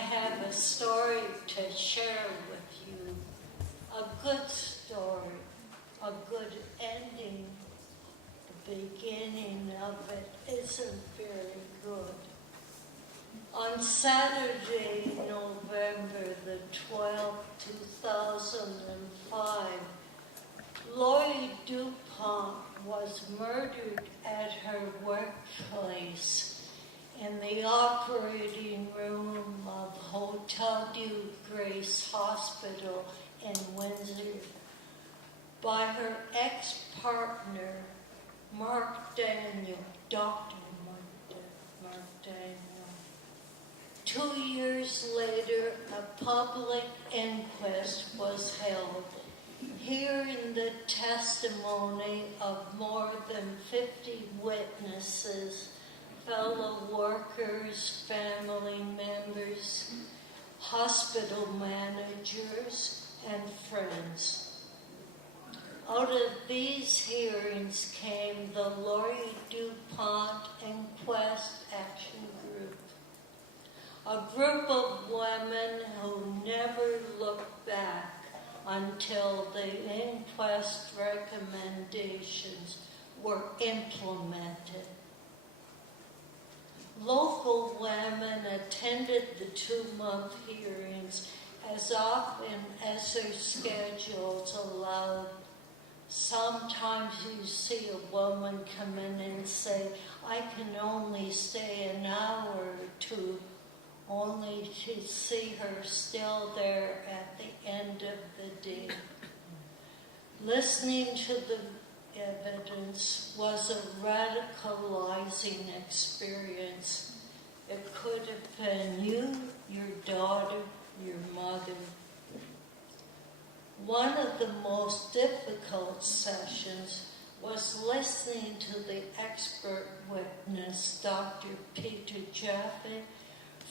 have a story to share with you. A good story, a good ending. The beginning of it isn't very good. On Saturday, November the 12th, 2005, Lori Dupont was murdered at her workplace in the operating room of Hotel du Grace Hospital in Windsor by her ex-partner, Dr. Mark Daniel. 2 years later, a public inquest was held, hearing the testimony of more than 50 witnesses, fellow workers, family members, hospital managers, and friends. Out of these hearings came the Lori Dupont Inquest Action Group, a group of women who never looked back until the inquest recommendations were implemented. Local women attended the 2-month hearings as often as their schedules allowed. Sometimes you see a woman come in and say, I can only stay an hour or two, only to see her still there at the end of the day. Listening to the evidence was a radicalizing experience. It could have been you, your daughter, your mother. One of the most difficult sessions was listening to the expert witness, Dr. Peter Jaffe,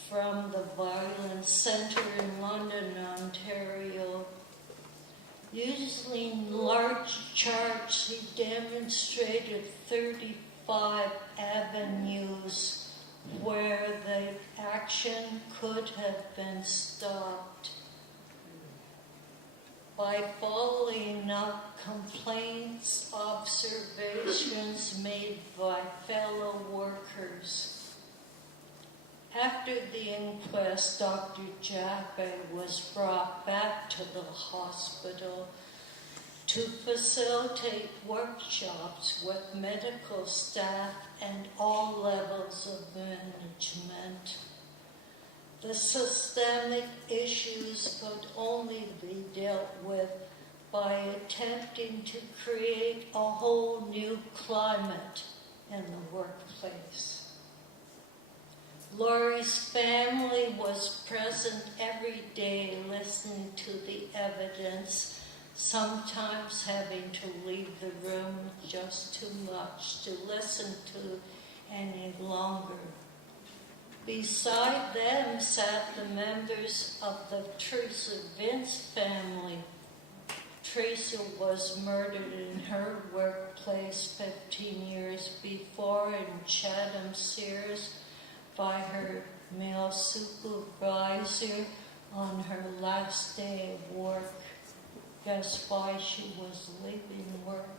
from the Violence Centre in London, Ontario. Using large charts, he demonstrated 35 avenues where the action could have been stopped. By following up complaints, observations made by fellow workers. After the inquest, Dr. Jaffe was brought back to the hospital to facilitate workshops with medical staff and all levels of management. The systemic issues could only be dealt with by attempting to create a whole new climate in the workplace. Lori's family was present every day listening to the evidence, sometimes having to leave the room just too much to listen to any longer. Beside them sat the members of the Teresa Vince family. Teresa was murdered in her workplace 15 years before in Chatham, Sears, by her male supervisor on her last day of work. Guess why she was leaving work?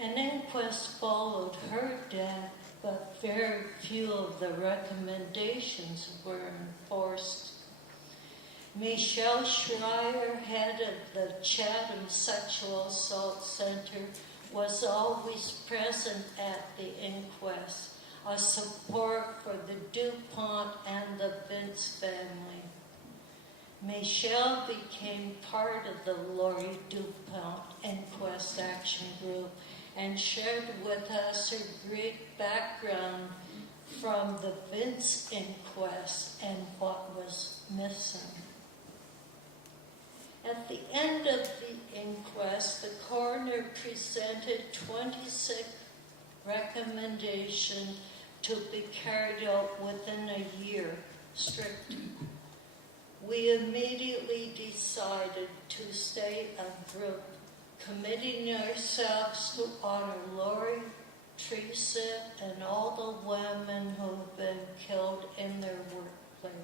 An inquest followed her death, but very few of the recommendations were enforced. Michelle Schreier, head of the Chatham Sexual Assault Center, was always present at the inquest, a support for the Dupont and the Vince family. Michelle became part of the Lori Dupont Inquest Action Group and shared with us her great background from the Vince inquest and what was missing. At the end of the inquest, the coroner presented 26 recommendations to be carried out within a year, strict. We immediately decided to stay a group, committing ourselves to honor Lori, Teresa, and all the women who have been killed in their workplace.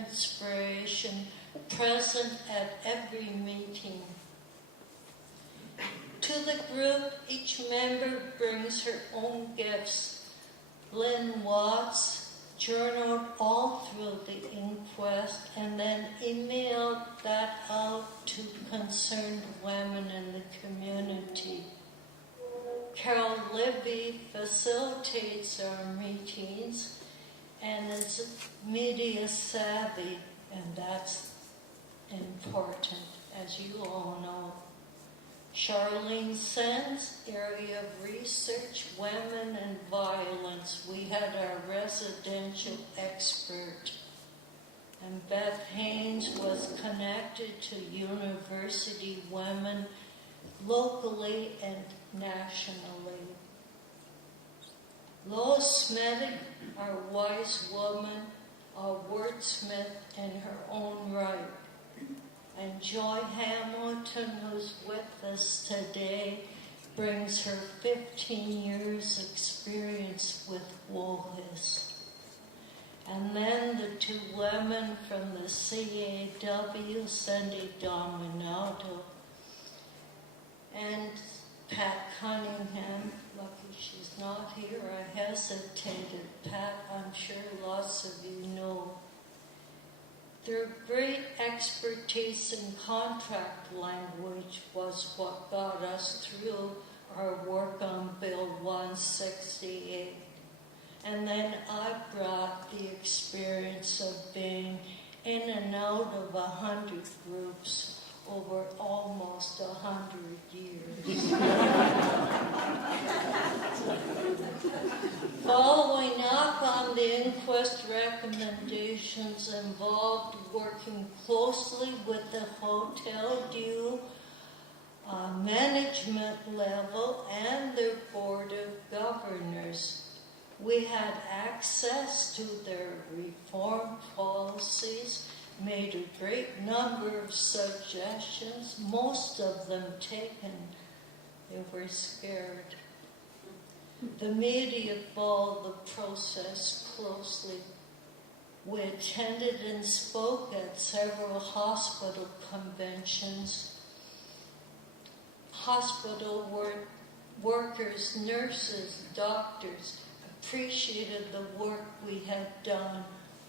inspiration present at every meeting. To the group, each member brings her own gifts. Lynn Watts journaled all through the inquest and then emailed that out to concerned women in the community. Carol Libby facilitates our meetings and is media savvy, and that's important, as you all know. Charlene Sen's area of research, women and violence. We had our residential expert. And Beth Haynes was connected to university women locally and nationally. Lois Smith, our wise woman, a wordsmith in her own right. And Joy Hamilton, who's with us today, brings her 15 years experience with WOHIS. And then the two women from the CAW, Cindy Dominato and Pat Cunningham. Lucky she's not here. I hesitated. Pat, I'm sure lots of you know. Their great expertise in contract language was what got us through our work on Bill 168. And then I brought the experience of being in and out of 100 groups over almost 100 years. Following up on the inquest recommendations involved working closely with the Hotel Dieu management level and their board of governors. We had access to their reform policies, made a great number of suggestions, most of them taken. They were scared. The media followed the process closely. We attended and spoke at several hospital conventions. Hospital workers, nurses, doctors appreciated the work we had done.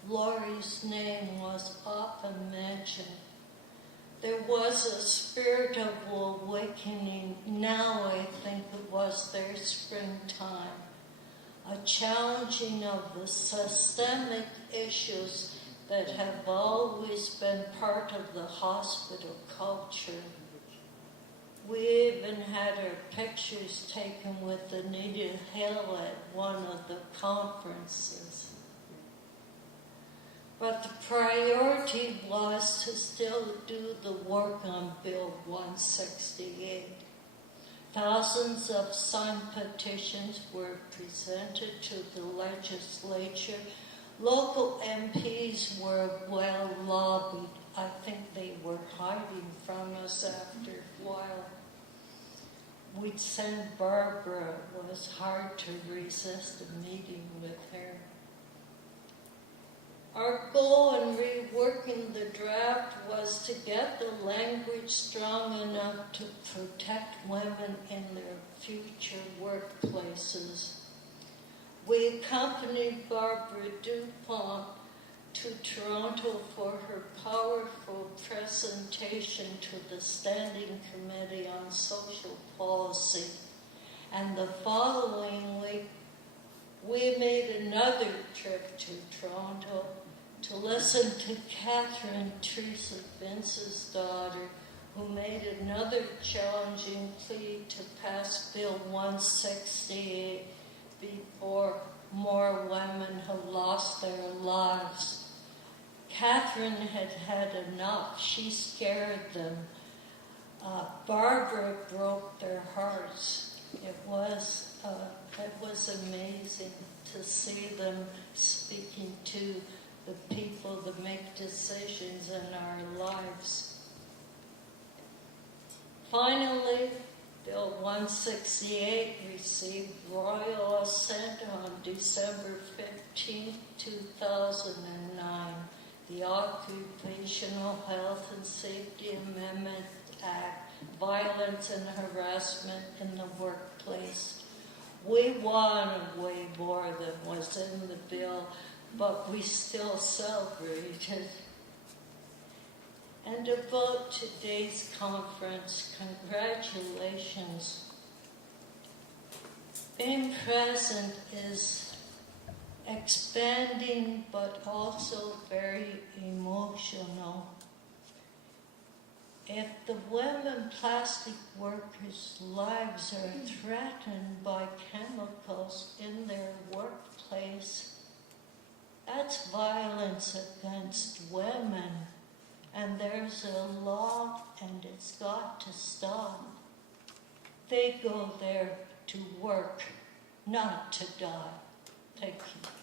Lori's name was often mentioned. There was a spirit of awakening. Now I think it was their springtime. A challenging of the systemic issues that have always been part of the hospital culture. We even had our pictures taken with Anita Hill at one of the conferences. But the priority was to still do the work on Bill 168. Thousands of signed petitions were presented to the legislature. Local MPs were well lobbied. I think they were hiding from us after a while. We'd send Barbara. It was hard to resist a meeting with her. Our goal in reworking the draft was to get the language strong enough to protect women in their future workplaces. We accompanied Barbara Dupont to Toronto for her powerful presentation to the Standing Committee on Social Policy. And the following week, we made another trip to Toronto to listen to Catherine Teresa Vince's daughter, who made another challenging plea to pass Bill 168 before more women have lost their lives. Catherine had had enough. She scared them. Barbara broke their hearts. It was amazing to see them speaking to the people that make decisions in our lives. Finally, Bill 168 received royal assent on December 15, 2009. the Occupational Health and Safety Amendment Act, violence and harassment in the workplace. We wanted way more than was in the bill, but we still celebrated. And about today's conference, congratulations. Being present is expanding but also very emotional. If the women plastic workers' lives are threatened by chemicals in their workplace, that's violence against women. And there's a law, and it's got to stop. They go there to work, not to die. Thank you.